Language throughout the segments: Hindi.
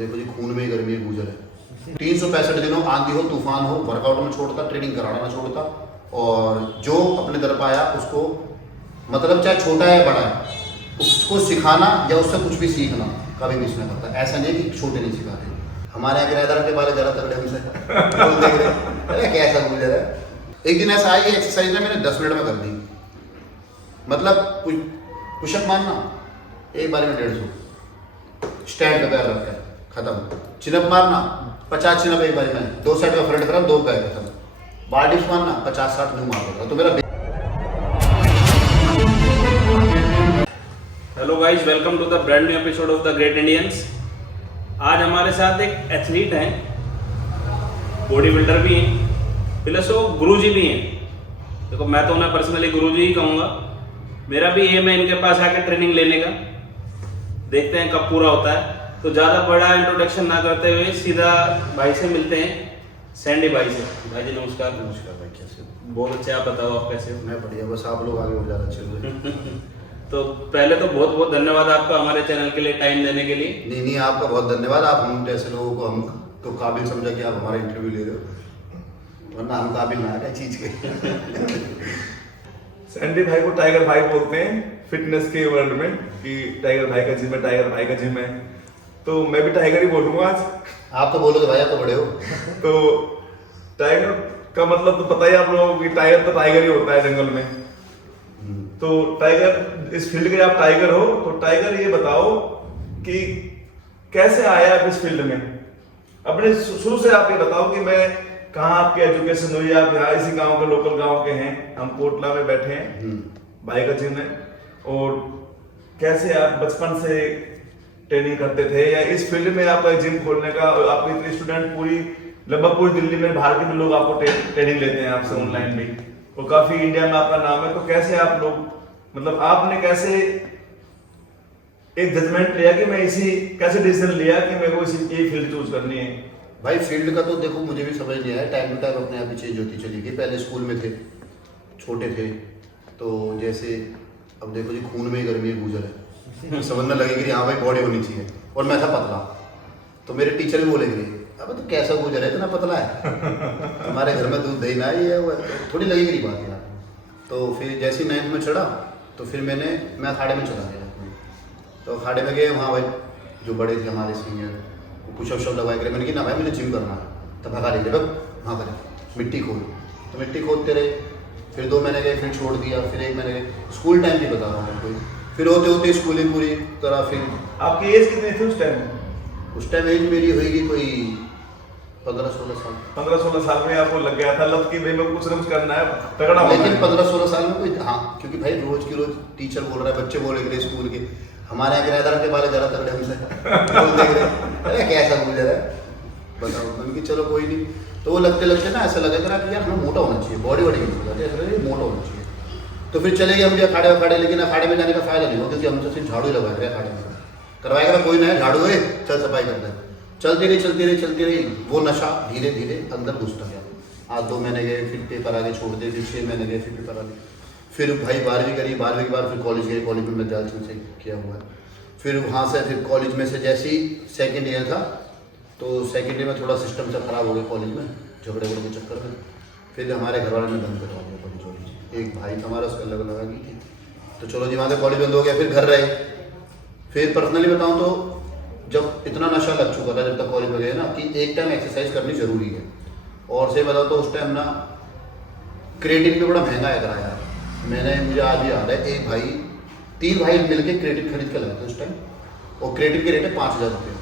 देखो जी, खून में ही गर्मी है, गुजर है। 365 दिनों आंधी हो तूफान हो, वर्कआउट में छोड़ता, ट्रेनिंग कराना ना छोड़ता, और जो अपने तरफ आया उसको, मतलब चाहे छोटा है या बड़ा है, उसको सिखाना या उससे कुछ भी सीखना कभी भी इसमें करता। ऐसा नहीं है कि छोटे नहीं सिखाते। हमारे यहाँ किराएदार के बारे ज़रा तगड़े हमसे बोल देख रहे, अरे कैसा गुजर है। एक दिन ऐसा आई एक्सरसाइज ने मैंने 10 मिनट में कर दी, मतलब पुशअप मारना एक बार में 150, स्टैंड पे पैर रख कर खत्म। चिनअप मारना 50 चिनअप एक बार में, 2 सेट का फ्रंट करा, 2 पैर खत्म। बार डिप्स मारना 50-60 न्यू मार देता। तो मेरा hello guys, welcome to the brand new episode of the great Indians. आज हमारे साथ एक एथलीट हैं, बॉडी बिल्डर भी हैं, प्लस वो गुरुजी भी हैं। देखो, मैं तो उन्हें पर्सनली गुरुजी ही कहूँगा। मेरा भी एम है इनके पास आके ट्रेनिंग लेने का। देखते हैं कब पूरा होता है। तो ज़्यादा बड़ा इंट्रोडक्शन ना करते हुए सीधा भाई से मिलते हैं, सैंडी भाई से। भाई जी नमस्कार। नमस्कार भाई, कैसे हो? बहुत अच्छे, आप बताओ आप कैसे हो? मैं बढ़िया, बस आप लोग आगे हो ज़्यादा अच्छे हुए। तो पहले तो बहुत बहुत धन्यवाद आपका हमारे चैनल के लिए टाइम देने के लिए। नहीं, आपका बहुत धन्यवाद। आप हम जैसे लोगों को हम तो काबिल समझा कि आप हमारा इंटरव्यू ले रहे हो, वरना हम काबिल ना है चीज़ के। सैंडी भाई को टाइगर भाई बोलते हैं फिटनेस के वर्ल्ड में, कि टाइगर भाई का जिम है, टाइगर भाई का जिम है। तो मैं भी टाइगर ही बोलूंगा आज। आप तो बोलोगे भाई, आप तो बड़े हो। तो टाइगर का मतलब तो पता ही आप लोगों को कि टाइगर तो टाइगर ही होता है जंगल में। तो टाइगर, इस फील्ड के आप टाइगर हो, तो टाइगर ये बताओ कि कैसे आया आप इस फील्ड में। अपने शुरू से आप ये बताओ कि मैं कहाँ आपकी एजुकेशन हुई। आप यहाँ इसी गांव के, लोकल गांव के हैं, हम कोटला में बैठे हैं, भाई का जिम है। और कैसे आप बचपन से ट्रेनिंग करते थे, या इस फील्ड में आपका जिम खोलने का, आपके इतने स्टूडेंट पूरी लगभग पूरी दिल्ली में, बाहर के भी लोग आपको ट्रेनिंग लेते हैं आपसे ऑनलाइन भी, और काफी इंडिया में आपका नाम है। तो कैसे आप लोग, मतलब आपने कैसे एक जजमेंट लिया कि मैं इसी, कैसे डिसीजन लिया कि मेरे को इसी ये फील्ड चूज करनी है? भाई फील्ड का तो देखो मुझे भी समझ नहीं आया, टाइम टू टाइम अपने आप ही चेंज होती चली गई। पहले स्कूल में थे, छोटे थे, तो जैसे अब देखो जी, खून में ही गर्मी है, गुजर है, तो समझने लगे कि हाँ भाई बॉडी होनी चाहिए। और मैं था पतला, तो मेरे टीचर भी बोलेंगे, अब तो कैसा गुजर है, इतना पतला है, तुम्हारे घर में दूध दही ना ही है, वो थोड़ी लगेगी बात यार। तो फिर जैसे 9th में चढ़ा, तो फिर मैं अखाड़े में चला गया। तो अखाड़े में गए, वहाँ भाई जो बड़े थे हमारे सीनियर, वो कुछ शब्द लगाए करे। मैंने कि ना भाई मुझे जिम करना है। तब भगा लीजिए, वहाँ करें मिट्टी खोद। तो मिट्टी खोदते रहे, फिर 2 महीने गए, फिर छोड़ दिया, फिर 1 महीने गए। स्कूल टाइम भी बता रहा हूँ कोई, फिर होते होते स्कूलिंग पूरी तरह। फिर आपकी एज कितनी थी उस टाइम? उस टाइम एज मेरी होगी कोई 15-16 साल। 15-16 साल में आपको लग गया था लत कि भाई मेरे को कुछ ना कुछ करना है, तगड़ा होना है। लेकिन 15-16 साल में कोई, हाँ, क्योंकि भाई रोज की रोज टीचर बोल रहा है, बच्चे बोलेंगे स्कूल के, हमारे यहाँ किराएदार के बारे ज़रा तगड़े हमसे बोल देख रहे, अरे कैसा गुजर है, बताओ। मैंने कि चलो कोई नहीं। तो वो लगते लगते ना ऐसा लगा कि यार हमें मोटा होना चाहिए, बॉडी नहीं होती, ऐसा लगे मोटा होना चाहिए। तो फिर चले गए हम भी अखाड़े। लेकिन अखाड़े में जाने का फायदा नहीं हुआ, क्योंकि हम तो सिर्फ झाड़ू ही लगाए रहे अखाड़े में। करवाएगा कोई ना, झाड़ू है, चल सफाई करता है। चलती रही वो नशा धीरे धीरे अंदर घुसता गया। आज 2 महीने गए, फिर पेपर आगे छोड़ दिए, फिर 6 महीने गए, फिर पेपर आगे, फिर भाई 12वीं करी, 12वीं के बाद फिर कॉलेज गए। कॉलेज में मैं जालचन से किया हुआ है। फिर वहाँ से फिर कॉलेज में से जैसे ही 2nd ईयर था, तो 2nd ईयर में थोड़ा सिस्टम से खराब हो गया कॉलेज में, झगड़े के चक्कर में। फिर हमारे घर वाले ने बंद करवा दिया कॉलेज। एक भाई था हमारा, उसका अलग लगा गई थी, तो चलो जी वहाँ से कॉलेज बंद हो गया। फिर घर रहे। फिर पर्सनली बताऊँ तो जब इतना नशा लग चुका था, जब तक कॉलेज में गए ना, कि एक टाइम एक्सरसाइज करनी जरूरी है। और से बताओ तो उस टाइम ना क्रिएटिन भी बड़ा महंगा है कराया। मुझे आज भी याद है, 3 भाई मिलके क्रिएटिन खरीद के लाए थे उस टाइम, और क्रिएटिन के रेट है 5000 रुपये।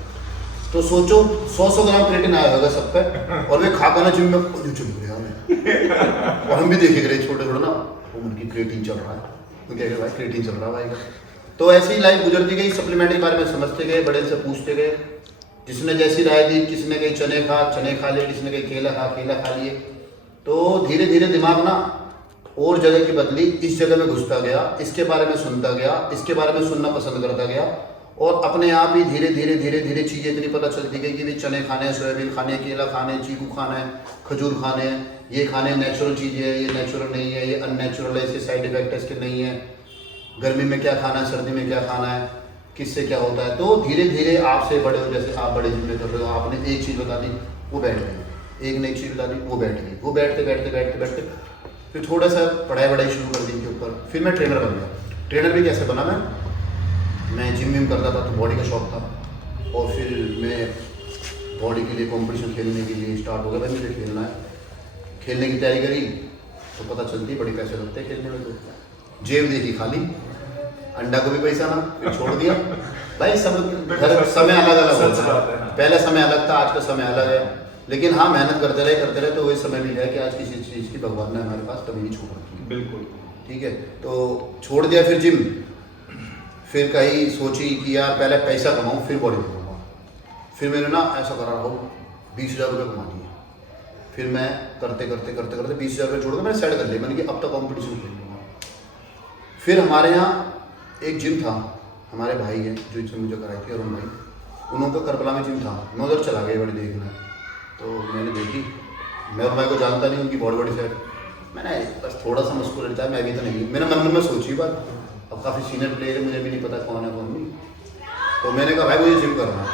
तो सोचो 100 ग्राम क्रिएटिन आया होगा सब पे, और मैं खा कर जिम में चल गया मैं। और हम भी देखे गए छोटे छोटे ना, वो उनकी क्रिएटिन चल रहा है, तो कह रहे भाई क्रिएटिन चल रहा है भाई का। तो ऐसी ही लाइफ गुजरती गई, सप्लीमेंट के बारे में समझते गए, बड़े से पूछते गए, जिसने जैसी राय दी, किसने कहीं चने खा लिए, किसने कहीं केला खा लिए। तो धीरे धीरे दिमाग ना और जगह की बदली, इस जगह में घुसता गया, इसके बारे में सुनता गया, इसके बारे में सुनना पसंद करता गया, और अपने आप ही धीरे धीरे चीज़ें इतनी पता चलती गई कि भी चने खाने, सोयाबीन खाने, केला खाने, चीकू खाना है, खजूर खाने हैं, ये खाने नेचुरल चीज़ें है, ये नेचुरल नहीं है, ये अननेचुरल है, इसके साइड इफेक्ट इसके नहीं है। गर्मी में क्या खाना है, सर्दी में क्या खाना है, किससे क्या होता है। तो धीरे धीरे आपसे बड़े हो, जैसे आप बड़े जिम में कर रहे हो, आपने एक चीज़ बता दी वो बैठ गई, एक ने एक चीज़ बता दी वो बैठ गई, वो बैठते बैठते बैठते बैठते फिर थोड़ा सा पढ़ाई वढ़ाई शुरू कर दी इनके ऊपर। फिर मैं ट्रेनर बन गया। ट्रेनर भी कैसे बना, मैं जिम विम करता था तो बॉडी का शौक था, और फिर मैं बॉडी के लिए कंपटीशन खेलने के लिए स्टार्ट हो गया, भाई मुझे खेलना है। खेलने की तैयारी करी तो पता चलती है बड़ी पैसे लगते हैं खेलने में, तो जेब देखी खाली, अंडा को भी पैसा ना, फिर छोड़ दिया। भाई सब हर समय अलग अलग होता है, पहले समय अलग था, आज का समय अलग है। लेकिन हाँ, मेहनत करते रहे तो वही समय मिल गया कि आज किसी चीज़ की भगवान ने हमारे पास कभी नहीं छोड़ रखी है। बिल्कुल ठीक है, तो छोड़ दिया फिर जिम। फिर कहीं सोची कि यार पहले पैसा कमाऊँ फिर बॉडी बनाऊँगा। फिर मैंने ना ऐसा करा हो 20,000 रुपये कमा लिए। फिर मैं करते करते करते करते 20,000 रुपये छोड़ कर मैंने सेट कर लिया, मैंने कि अब तक कॉम्पिटिशन खेल लूँगा। फिर हमारे यहाँ एक जिम था, हमारे भाई है जो इसने मुझे कराई थी, अरुण भाई, उनका करबला में जिम था। मैं उधर चला गया बड़ी देखने, तो मैंने देखी, मैं अरुण भाई को जानता नहीं, उनकी बॉडी सेट, मैंने बस थोड़ा सा मस्कुलर था, मैं भी तो नहीं, मैंने मन में सोची बात, अब काफ़ी सीनियर प्लेयर है, मुझे भी नहीं पता कौन है कौन नहीं। तो मैंने कहा भाई मुझे जिम करना है,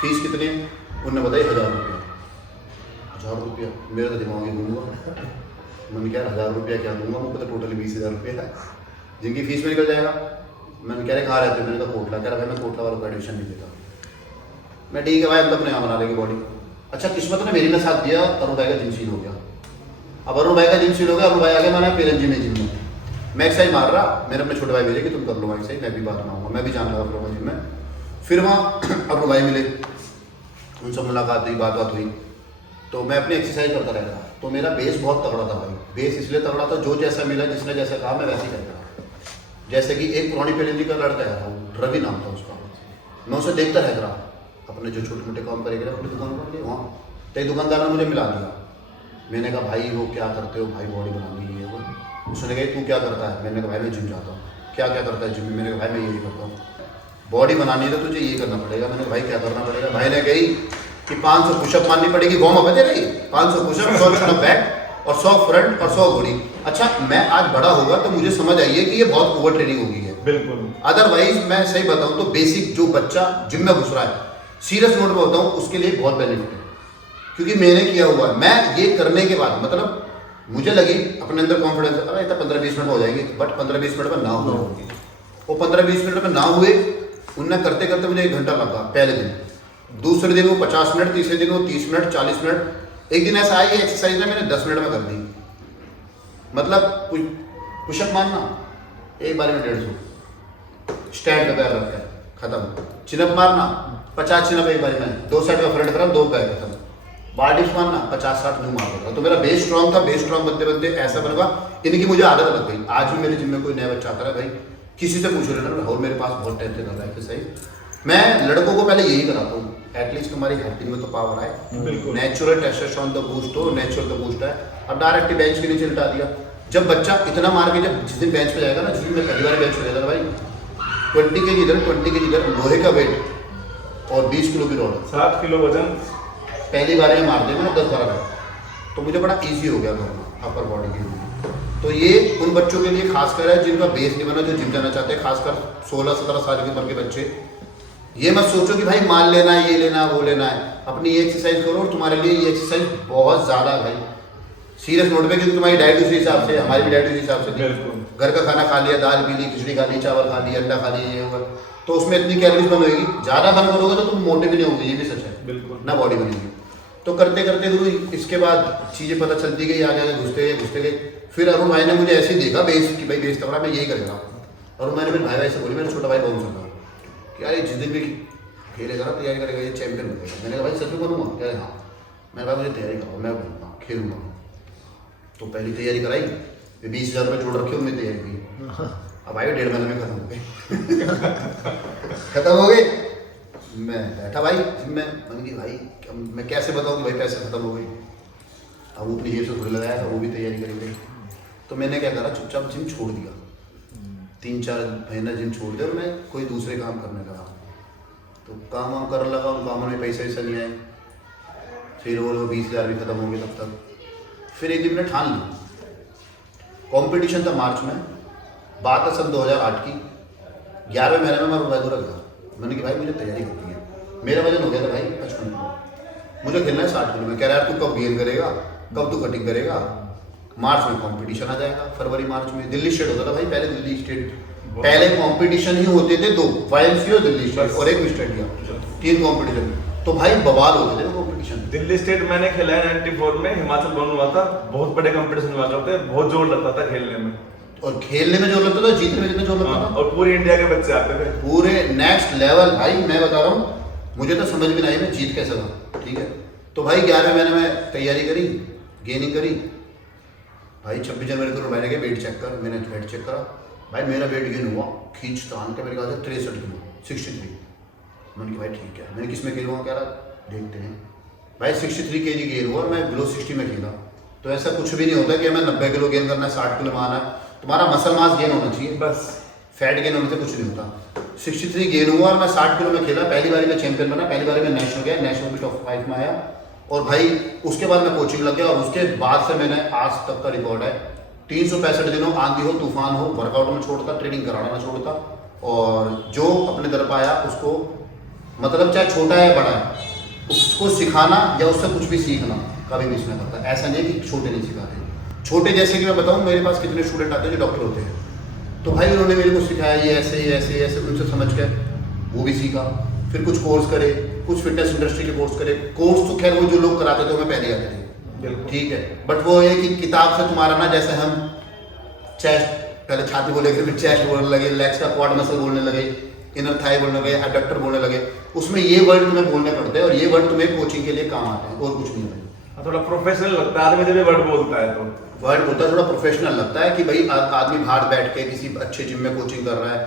फीस कितनी है? उन्होंने बताई 1,000 रुपया। 1,000 रुपया, मेरा तो दिमाग ही घूमूंगा। मैंने क्या 1,000 रुपया क्या दूंगा, मुझे तो टोटली 20,000 रुपया है जिनकी फीस में निकल जाएगा। मैंने कह रहे कहाँ रहते, मैंने कहा कोटला। कह रहा भाई मैं कोटला वालों को एडमिशन नहीं देता। मैं ठीक है भाई, हम तो अपने यहाँ बना लेंगे बॉडी। अच्छा, किस्मत ने मेरी ने साथ दिया, अरुण भाई का जिम सील हो गया। अब अरुण भाई का जिम सील हो गया, अरुण भाई आगे मैंने पेरेंट जिम में जिम में मैं एक्सरसाइज मार रहा, मैंने अपने छोटे भाई भेजे कि तुम कर लो एक्सरसाइज, मैं भी बात बनाऊंगा, मैं भी जान लगा फिर जिम में। फिर वहाँ अरुण भाई मिले, उनसे मुलाकात हुई, बात हुई, तो मैं अपनी एक्सरसाइज करता रहता। तो मेरा बेस बहुत तगड़ा था भाई, बेस इसलिए तगड़ा था, जो जैसा मिला, जिसने जैसा कहा मैं वैसे ही करता। जैसे कि एक पुरानी पेलेंजी का लड़का है, रवि नाम था उसका, मैं उसे देखता रहता रहा, अपने जो छोटे मोटे काम करेगा अपनी दुकान पर लिए वहाँ, तो एक दुकानदार ने मुझे मिला दिया। मैंने कहा भाई वो क्या करते हो? भाई बॉडी बनानी है वो। उसने कहा तू क्या करता है? मैंने कहा भाई मैं जिम जाता हूँ। क्या क्या करता है जिम में? मैंने कहा भाई मैं यही करता हूँ। बॉडी बनानी है तो तुझे ये करना पड़ेगा। मैंने कहा भाई क्या करना पड़ेगा? भाई ने कही कि 500 पुशअप मारनी पड़ेगी, वार्म अप है रही 500 पुशअप, 100 पुशअप बैक और 100 फ्रंट और 100 घोड़ी। अच्छा, मैं आज बड़ा होगा तो मुझे समझ आई है कि ये बहुत ओवर ट्रेनिंग हो गई है। बिल्कुल। अदरवाइज मैं सही बताऊं तो बेसिक जो बच्चा जिम में घुस रहा है, सीरियस नोट में बताऊं, उसके लिए बहुत बेनिफिट है, क्योंकि मैंने किया हुआ है। मैं ये करने के बाद मतलब मुझे लगी अपने अंदर कॉन्फिडेंस, अरे इतना 15-20 मिनट में हो जाएंगे, बट 15-20 मिनट में ना हो, वो 15-20 मिनट में ना हुए, उनने करते करते मुझे 1 घंटा लगा पहले दिन, दूसरे दिन वो 50 मिनट, तीसरे दिन वो 30 मिनट, 40 मिनट। एक दिन ऐसा आई एक्सरसाइज मैंने 10 मिनट में कर दी। मतलब पुशअप मारना एक बार में 150, स्टैंड का पैर रखकर खत्म। चिनअप मारना 50 चिनअप एक बार में, 2 सेट का फ्रंट करा, 2 पैर खत्म। बार डिप्स मारना 50-60 न्यू मार देता। तो मेरा बेस स्ट्रॉन्ग था, बेस स्ट्रॉन्ग बनते बनते ऐसा बन गया, इनकी मुझे आदत लग गई। आज भी मेरे जिम में कोई नया बच्चा आता है, भाई किसी से पूछ लेना, और मेरे पास बहुत टाइम से कर रहा है एक्सरसाइज। मैं लड़कों को पहले यही कराता हूँ, एटलीस्ट तुम्हारी हेल्थिंग में तो पावर आए, नेचुरल टेस्टोस्टेरोन तो बूस्ट हो, नेचुरल तो बूस्ट है। अब डायरेक्ट बेंच के नीचे लिटा दिया। जब बच्चा इतना मार के, जब जिस दिन बेंच पे जाएगा ना, जिस दिन मैं पहली बार बेंच पे जाएगा भाई, 20 kg इधर, 20 kg इधर, लोहे का वेट और 20 किलो की रॉड, 7 किलो वजन पहली बार में मार दिया मैंने 10-12 मिनट। तो मुझे बड़ा इजी हो गया करना अपर बॉडी के लिए। तो ये उन बच्चों के लिए खासकर है जिनका बेस नहीं बना, जो जिम जाना चाहते हैं, खासकर 16-17 साल की उम्र के बच्चे। ये मत सोचो कि भाई माल लेना है, ये लेना है, वो लेना है, अपनी ये एक्सरसाइज करो और तुम्हारे लिए ये एक्सरसाइज बहुत ज़्यादा भाई सीरियस नोट पे, क्योंकि तुम्हारी डाइट उसी हिसाब से, हमारी भी डाइट उसी हिसाब से थी। घर का खाना खा लिया, दाल पी ली, खिचड़ी खा ली, चावल खा लिया, अंडा खा लिया, ये होगा, तो उसमें इतनी कैलोरीज बन होगी। ज़्यादा बन करोगे तो तुम मोटे भी नहीं होगे, ये भी सच है, बिल्कुल ना बॉडी बनेगी। तो करते करते गुरु इसके बाद चीज़ें पता चलती गई, आगे आगे घुसते गए। फिर अरुण भाई ने मुझे ऐसे ही देखा बेस कि भाई बेस तगड़ा, मैं यही करेगा। अरुण भाई ने मेरे भाई से बोली, मेरा छोटा भाई बहुत सुना कि यार जिस दिन भी खेलेगा ना, तैयारी करेगा, ये चैंपियन बनेगा। मैंने कहा भाई सच में बनूंगा? यार हाँ। मैं भाई मुझे तैयारी कराओ, मैं बनूंगा, खेलूंगा। तो पहली तैयारी कराई, 20,000 रुपये जोड़ रखे, उनने तैयारी की। अब भाई 1.5 महीने में खत्म हो गई। खत्म हो गई। मैं बैठा भाई मैंने कि भाई मैं कैसे बताऊँ कि भाई पैसे खत्म हो गए। अब वो अपनी जेब से थोड़ी लगाया था, वो भी तैयारी करेंगे। तो मैंने क्या करा, चुपचाप जिम छोड़ दिया। 3-4 महीना जिम छोड़ दिया और मैं कोई दूसरे काम करने लगा। तो काम वाम करने लगा, उन कामों में पैसा वैसा नहीं आए। फिर वो 20,000 भी खत्म हो गए तब तक। फिर एक दिन मैंने ठान लिया, कंपटीशन था मार्च में, बात है सन 2008 की। 11वें महीने में मैं रुपये रख गया। मैंने कि भाई मुझे तैयारी करनी है। मेरा वजन हो गया था भाई 55 किलो, मुझे खेलना है 60 किलो में। कह रहा यार तू कब गेन करेगा, कब तू कटिंग करेगा? मार्च में कंपटीशन आ जाएगा, फरवरी मार्च में दिल्ली स्टेट होता था भाई, पहले दिल्ली स्टेट, पहले कंपटीशन ही होते थे 2, YMCA और दिल्ली स्टेट और एक मिस्टर इंडिया, 3 कंपटीशन। तो भाई बवाल होते थे वो कंपटीशन। दिल्ली स्टेट मैंने खेला है 94 में, हिमाचल बन हुआ था, बहुत बड़े कंपटीशन हुआ करते, बहुत जोर लगता था खेलने में। और खेलने में जो लगता था, जीतने में जितना जो लगता था, और पूरी इंडिया के बच्चे आते थे, पूरे नेक्स्ट लेवल। भाई मैं बता रहा हूँ, मुझे तो समझ में नहीं आई मैं जीत कैसे था। ठीक है, तो भाई 11वें महीने में तैयारी करी, गेनिंग करी। भाई 26 जनवरी को मैंने कहा वेट चेक कर, मैंने वेट चेक करा भाई, मेरा वेट गेन हुआ खींच तान के, मेरे कहा 63 किलो, 63। मैंने कहा भाई ठीक है, मैंने किस में खेलूँगा, कह रहा देखते हैं भाई। 63 kg गेन हुआ, मैं बिलो 60 में खेला। तो ऐसा कुछ भी नहीं होता कि हमें 90 किलो गेन करना है, 60 किलो में आना है। तुम्हारा मसल मास गेन होना चाहिए, बस फैट गेन होने से कुछ नहीं होता। 63 गेन हुआ और मैं 60 किलो में खेला, पहली बार में चैंपियन बना, पहली बार में नेशनल गया, नेशनल में टॉप 5 में आया। और भाई उसके बाद मैं कोचिंग लग गया, और उसके बाद से मैंने आज तक का रिकॉर्ड है 365 दिनों, आंधी हो तूफान हो, वर्कआउट में छोड़ता, ट्रेनिंग कराना ना छोड़ता। और जो अपने तरफ आया उसको, मतलब चाहे छोटा है बड़ा है, उसको सिखाना या उससे कुछ भी सीखना कभी मिस नहीं करता। ऐसा नहीं कि छोटे नहीं सिखाते। छोटे जैसे कि मैं बताऊं, मेरे पास कितने स्टूडेंट आते हैं जो डॉक्टर होते हैं, तो भाई उन्होंने मेरे को सिखाया ये ऐसे ऐसे ऐसे, उनसे समझ के वो भी सीखा। फिर कुछ कोर्स करे, कुछ फिटनेस इंडस्ट्री के कोर्स करे। कोर्स तो खैर वो जो लोग कराते थे हमें पहले आते थे, ठीक है, बट वो है कि किताब से तुम्हारा ना, जैसे हम चेस्ट पहले छाती बोले, फिर चेस्ट बोलने लगे, लेग्स का क्वाड मसल बोलने लगे, इनर थाई बोलने लगे, एडक्टर बोलने लगे, उसमें ये वर्ड तुम्हें बोलने पड़ते हैं और ये वर्ड तुम्हें कोचिंग के लिए काम आते हैं और कुछ नहीं है। थोड़ा प्रोफेशनल लगता है आदमी जब ये वर्ड बोलता है, तो वर्ड होता है थोड़ा प्रोफेशनल लगता है कि भाई आदमी बाहर बैठ के किसी अच्छे जिम में कोचिंग कर रहा है,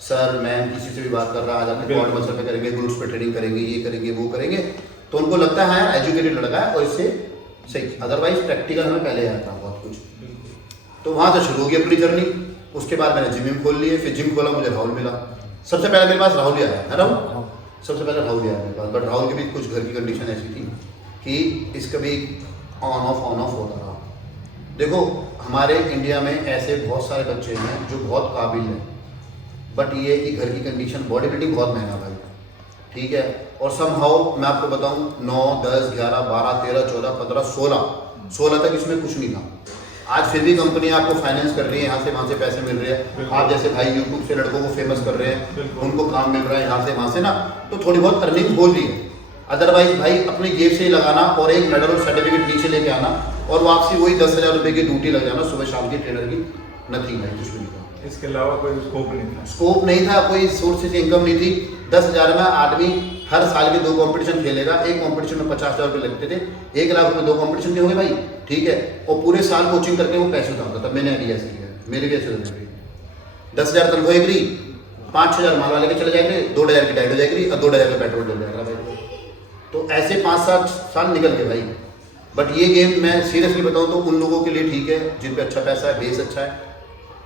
सर मैम किसी से भी बात कर रहा है, आज अपने क्वाड मसल पे करेंगे, ग्लूट्स पे ट्रेनिंग करेंगे, ये करेंगे वो करेंगे, तो उनको लगता है हाँ एजुकेटेड लड़का है और इससे सही। अदरवाइज प्रैक्टिकल हमें पहले आता है बहुत कुछ। तो वहाँ से शुरू होगी अपनी जर्नी। उसके बाद मैंने जिम खोल लिए, फिर जिम खोला, मुझे राहुल मिला। सबसे पहले मेरे पास राहुल ही आया है राहुल, सबसे पहले राहुल ही आया मेरे पास। बट राहुल की भी कुछ घर की कंडीशन ऐसी थी कि इसका भी ऑन ऑफ होता रहा। देखो हमारे इंडिया में ऐसे बहुत सारे बच्चे हैं जो बहुत काबिल हैं, बट ये है कि घर की कंडीशन, बॉडी बिल्डिंग बहुत महंगा भाई, ठीक है। और समहाउ मैं आपको बताऊं 9, 10, 11, 12, 13, 14, 15, 16 तक इसमें कुछ नहीं था। आज फिर भी कंपनी आपको फाइनेंस कर रही है, यहाँ से वहाँ से पैसे मिल रहे हैं। आप जैसे भाई यूट्यूब से लड़कों को फेमस कर रहे हैं, उनको काम मिल रहा है यहाँ से वहाँ से ना, तो थोड़ी बहुत अर्निंग हो रही है। अदरवाइज भाई अपनी जेब से ही लगाना और एक मेडल और सर्टिफिकेट नीचे लेके आना और वापसी वही 10,000 रुपये की ड्यूटी लग जाना सुबह शाम की ट्रेनर की, नथिंग भाई, कुछ भी नहीं था। इसके अलावा कोई स्कोप नहीं था, स्कोप नहीं था, कोई सोर्स से इनकम नहीं थी। 10,000 में आदमी हर साल के 2 कंपटीशन खेलेगा, एक कंपटीशन में 50,000 रुपये लगते थे, 1 लाख रुपये 2 कंपटीशन के हो गए भाई, ठीक है। और पूरे साल कोचिंग करके वो पैसे उठाता था। मैंने अभी ऐसे किया, मेरे भी ऐसे होते थे। 10,000 तनख्वाह एग्री, 5-6,000 माल वाले के चले जाएंगे, 2,000 की डाइट हो जाएगी और 2,000 का पेट्रोल डल जाएगा भाई। तो ऐसे 5-7 साल निकल गए भाई। बट ये गेम मैं सीरियसली बताऊँ तो उन लोगों के लिए ठीक है जिन पे अच्छा पैसा है, बेस अच्छा है।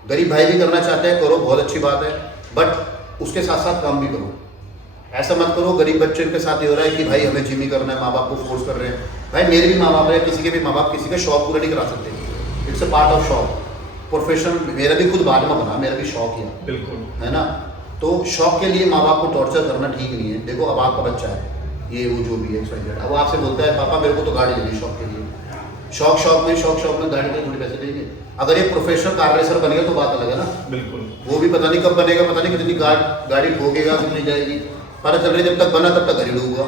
गरीब भाई भी करना चाहते हैं, करो, बहुत अच्छी बात है, बट उसके साथ साथ काम भी करो। ऐसा मत करो गरीब बच्चे के साथ ये हो रहा है कि भाई हमें जिम ही करना है, माँ बाप को फोर्स कर रहे हैं। भाई मेरे भी माँ बाप है, किसी के भी माँ बाप किसी का शौक पूरा नहीं करा सकते। इट्स अ पार्ट ऑफ शौक, प्रोफेशन। मेरा भी खुद बाद में बना, मेरा भी शौक ही है, बिल्कुल, है ना। तो शौक के लिए माँ बाप को टॉर्चर करना ठीक नहीं है। देखो अब आपका बच्चा है, ये वो जो भी है XYZ, अब वो आपसे बोलता है पापा मेरे को तो गाड़ी लेनी शौक के लिए। शौक में गाड़ी के थोड़ी पैसे देंगे। अगर ये प्रोफेशनल कार रेसर बनेगा तो बात अलग है ना। बिल्कुल, वो भी पता नहीं कब बनेगा, पता नहीं कितनी गाड़ी ठोकेगा, कितनी जाएगी, पता चल रही जब तक बना तब तक घर ही डूबूगा।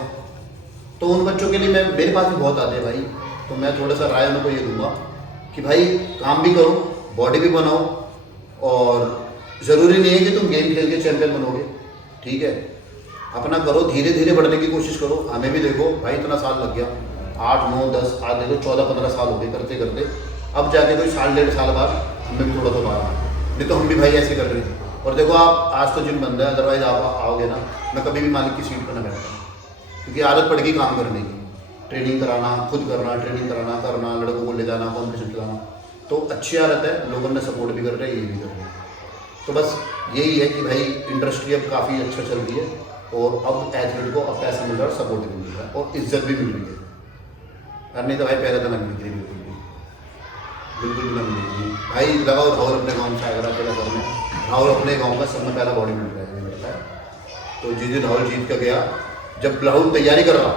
तो उन बच्चों के लिए मैं, मेरे पास भी बहुत आते हैं भाई, तो मैं थोड़ा सा राय उनको ये दूंगा कि भाई काम भी करो, बॉडी भी बनाओ, और ज़रूरी नहीं है कि तुम गेम खेल के चैंपियन बनोगे, ठीक है। अपना करो, धीरे धीरे बढ़ने की कोशिश करो। हमें भी देखो भाई इतना साल लग गया, 8, 9, 10, आज देखो 14-15 साल हो गए करते करते। अब जाके कोई 1.5 साल बाद हमें भी थोड़ा तो बाहर, नहीं तो हम भी भाई ऐसे कर रहे थे। और देखो आप आज तो जिम बंद है, अदरवाइज आप आओगे ना, मैं कभी भी मालिक की सीट पर ना बैठता, क्योंकि आदत पड़ गई काम करने की। ट्रेनिंग कराना, खुद करना, ट्रेनिंग करना, लड़कों को ले जाना, कॉम्पिटिशन खिलाना, तो अच्छी आदत है। लोगों ने सपोर्ट भी कर रहे हैं, ये भी कर रहे हैं। तो बस यही है कि भाई इंडस्ट्री अब काफ़ी अच्छा चल रही है और अब एथलीट को अब पैसा मिल रहा है, सपोर्ट भी मिल रहा है और इज्जत भी मिल रही है। और नहीं तो भाई पहले तो ना मिलती है, बिल्कुल भी ना मिलेगी भाई। लगाओ राहुल अपने गाँव से आगरा पहले करने, राहुल अपने गाँव का सब में पहला बॉडी बिल्डर है। होता है। तो जिस दिन राहुल जीत कर गया, जब राहुल तैयारी कर रहा,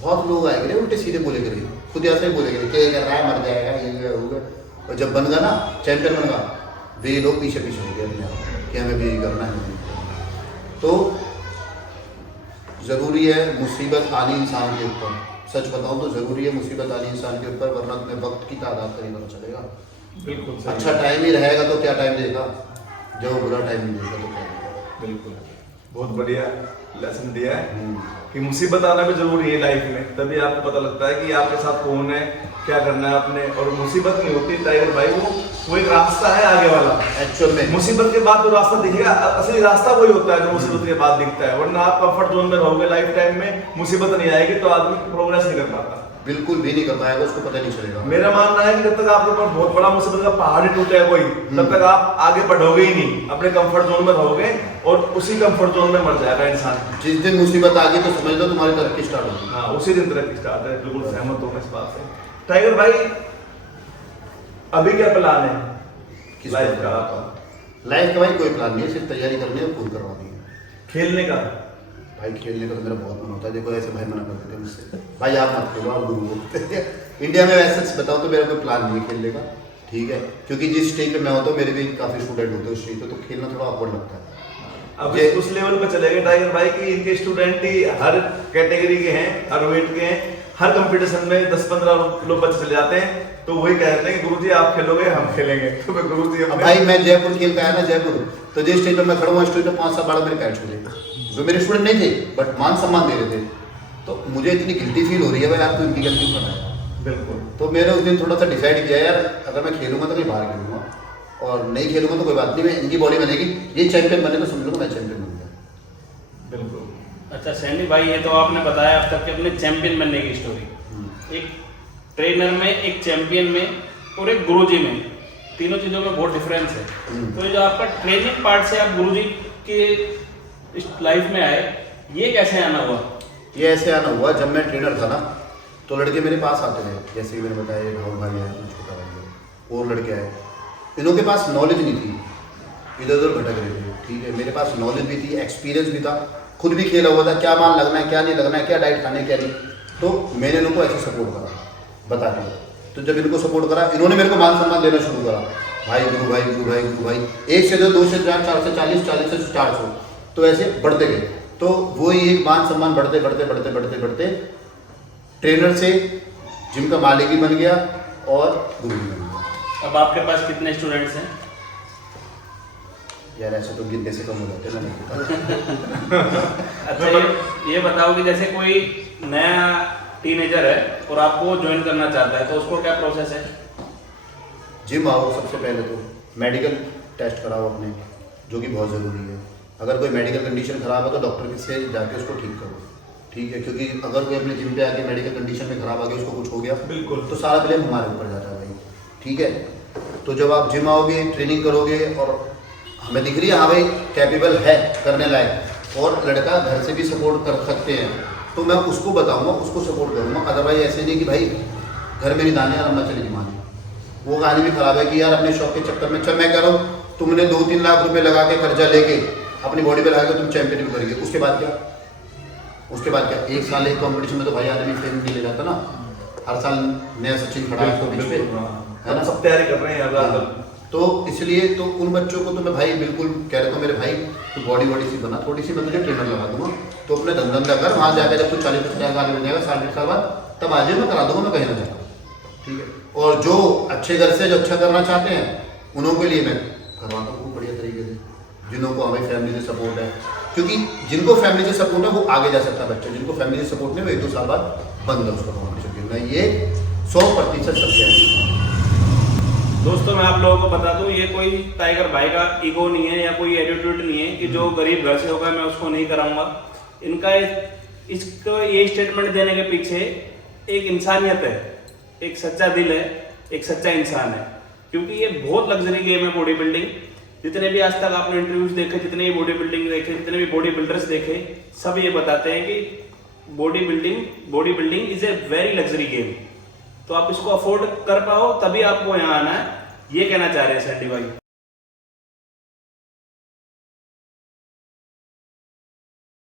बहुत लोग आए गए उल्टे सीधे बोले करे, खुद ऐसे ही बोले करे क्या कर रहा है, मर जाएगा, ये होगा। और जब बन गया ना, चैंपियन बन गया, वे लोग पीछे पीछे हो गए अपने आप कि हमें भी यही करना है। तो ज़रूरी है मुसीबत आनी इंसान के ऊपर, सच बताऊं तो ज़रूरी है मुसीबत आनी इंसान के ऊपर, वरना तुम्हें वक्त की तादाद का नहीं पता चलेगा। बिल्कुल सही। अच्छा टाइम ही रहेगा तो क्या टाइम देगा, जब बुरा टाइम नहीं देगा तो क्या देगा। बिल्कुल, बहुत बढ़िया लेसन दिया है कि मुसीबत आना भी जरूरी है लाइफ में, तभी आपको पता लगता है कि आपके साथ कौन है, क्या करना है आपने। और मुसीबत नहीं होती टाइगर भाई, वो एक रास्ता है आगे वाला। एक्चुअल में मुसीबत के बाद जो रास्ता दिखेगा, असली रास्ता वही होता है जो मुसीबत के बाद दिखता है। वरना आप कंफर्ट जोन में रहोगे लाइफ टाइम में, मुसीबत नहीं आएगी तो आदमी प्रोग्रेस नहीं कर पाता, बिल्कुल भी नहीं कर पाएगा, उसको पता नहीं चलेगा। मेरा मानना है कि जब तक आपके ऊपर बहुत बड़ा मुसीबत का पहाड़ ही टूटा है कोई, तब तक आप आगे बढ़ोगे ही नहीं, अपने कंफर्ट जोन में रहोगे और उसी कंफर्ट जोन में मर जाएगा इंसान। जिस दिन मुसीबत आ गई तो समझ लो तुम्हारी तरक्की स्टार्ट होगी। हाँ, उसी दिन तरक्की स्टार्ट है। बिल्कुल सहमत हूँ मैं इस बात से। टाइगर भाई, अभी क्या प्लान है किस लाइफ बात का का? आपका? लाइफ का भाई कोई प्लान नहीं है, सिर्फ तैयारी करनी है और पूरी करवानी है। खेलने का? भाई खेलने का तो मेरा बहुत मन होता है। देखो ऐसे भाई मना करते थे मुझसे, भाई आप मत खेलो, आप गुरु हो। इंडिया में वैसे बताओ तो मेरा कोई प्लान नहीं है खेलने का, ठीक है, क्योंकि जिस स्टेज पे मैं होता हूँ मेरे भी काफ़ी स्टूडेंट होते हैं उस स्टेज पे, तो खेलना थोड़ा awkward लगता है। अब उस लेवल पे चले गए टाइगर भाई कि इनके स्टूडेंट ही हर कैटेगरी के हैं, हर वेट के हैं, हर कंपटीशन में 10-15 लोग बच्चे चले जाते हैं, तो वही कहते हैं कि गुरुजी आप खेलोगे, हम खेलेंगे। तो मैं गुरुजी अब भाई मैं जयपुर खेल का आया ना, जयपुर, तो जिस स्टेज पे मैं खड़ा हुआ स्टेज पे 5 साल बाद मेरे पैर छूटे, जो मेरे स्टूडेंट नहीं थे बट मान सम्मान दे रहे थे, तो मुझे इतनी गिल्टी फील हो रही है भाई, आप तो इनकी गलती कर रहे हैं। बिल्कुल। तो मैंने उस दिन थोड़ा सा डिसाइड किया यार, अगर मैं खेलूंगा तो कहीं बाहर खेलूंगा, और नहीं खेलूंगा तो कोई बात नहीं, मैं इनकी बॉडी बनेगी, ये चैंपियन बने तो समझ लो मैं चैंपियन बन गया। बिल्कुल। अच्छा सैंडी भाई, ये तो आपने बताया अब तक के अपने चैंपियन बनने की स्टोरी, एक ट्रेनर में, एक चैंपियन में और एक गुरुजी में, तीनों चीज़ों में बहुत डिफरेंस है। तो ये जो आपका ट्रेनिंग पार्ट से आप गुरुजी के इस लाइफ में आए, ये कैसे आना हुआ? ये ऐसे आना हुआ, जब मैं ट्रेनर था ना तो लड़के मेरे पास आते थे, जैसे कि मैंने बताया एक राहुल भाई है, छोटा भाई है, और लड़के आए, इनों के पास नॉलेज नहीं थी, इधर उधर भटक रहे थे, ठीक है, मेरे पास नॉलेज भी थी, एक्सपीरियंस भी था, खुद भी खेला हुआ था, क्या मान लगना है, क्या नहीं लगना है, क्या डाइट खाने क्या नहीं, तो मैंने इनको ऐसे सपोर्ट करा बता के। तो जब इनको सपोर्ट करा, इन्होंने मेरे को मान सम्मान देना शुरू करा, भाई गुरु भाई गुरु भाई गुरु भाई, 1 से 2, 2 से 4, 4 से 40, 40 से 400, तो ऐसे बढ़ते गए। तो वही एक मान सम्मान बढ़ते बढ़ते बढ़ते बढ़ते बढ़ते ट्रेनर से जिम का मालिक ही बन गया और गुरु भी बन गया। अब आपके पास कितने स्टूडेंट्स हैं? यार ऐसे तो गिनने से कम हो जाते हैं ना। अच्छा ये बताओ कि जैसे कोई नया टीनेजर है और आपको ज्वाइन करना चाहता है, तो उसको क्या प्रोसेस है? जिम आओ, सबसे पहले तो मेडिकल टेस्ट कराओ अपने, जो कि बहुत ज़रूरी है। अगर कोई मेडिकल कंडीशन ख़राब है तो डॉक्टर से जाके उसको ठीक करो, ठीक है, क्योंकि अगर कोई अपने जिम पे आके मेडिकल कंडीशन में ख़राब आ गया, उसको कुछ हो गया, बिल्कुल, तो सारा ब्लेम हमारे ऊपर जाता है भाई, ठीक है। तो जब आप जिम आओगे, ट्रेनिंग करोगे और हमें दिख रही है हाँ भाई कैपेबल है करने लायक, और लड़का घर से भी सपोर्ट कर सकते हैं, तो मैं उसको बताऊंगा, उसको सपोर्ट करूंगा। अदरवाइज ऐसे नहीं कि भाई घर में नहीं दाने यार अम्मा चली माने, वो कहानी भी खराब है कि यार अपने शौक के चक्कर में, चल मैं कह रहा हूँ तुमने 2-3 लाख रुपए लगा के कर्जा लेके अपनी बॉडी पे लगा के तुम चैंपियन भी कर गए, उसके बाद क्या? उसके बाद क्या? 1 साल एक कॉम्पिटिशन में तो भाई आदमी फेम नहीं ले जाता ना, हर साल नया सचिन खड़ा है बीच पे, है ना, सब तैयारी कर रहे हैं अब। तो इसलिए तो उन बच्चों को तो मैं भाई बिल्कुल कह रहा हूँ, मेरे भाई तू बॉडी सी बना, थोड़ी सी मैं तुझे ट्रेनर लगा दूंगा, तो अपने धंधा कर, वहाँ जाकर जब तू 40-50 साल हो जाएगा, 1.5 साल बाद, तब आज मैं करा दूंगा, मैं कहीं ना जाऊँ, ठीक है। और जो अच्छे घर से जो अच्छा करना चाहते हैं उन्हों के लिए मैं करवाता हूँ खूब बढ़िया तरीके से, जिनको हमारी फैमिली से सपोर्ट है, क्योंकि जिनको फैमिली से सपोर्ट है वो आगे जा सकता है बच्चा, जिनको फैमिली से सपोर्ट नहीं वो 1-2 साल बाद बंद है उसका कॉम्पिटिशन खेलना, ये 100% सत्य है। दोस्तों मैं आप लोगों को बता दूं, ये कोई टाइगर भाई का ईगो नहीं है या कोई एटीट्यूड नहीं है कि जो गरीब घर से होगा मैं उसको नहीं कराऊंगा। इनका इसको ये स्टेटमेंट देने के पीछे एक इंसानियत है, एक सच्चा दिल है, एक सच्चा इंसान है, क्योंकि ये बहुत लग्जरी गेम है बॉडी बिल्डिंग। जितने भी आज तक आपने इंटरव्यूज देखे, जितने भी बॉडी बिल्डिंग देखे, जितने भी बॉडी बिल्डर्स देखे, सब ये बताते हैं कि body building is a very luxury game. तो आप इसको अफोर्ड कर पाओ तभी आपको यहाँ आना है, ये कहना चाह रहे हैं सैंडी भाई।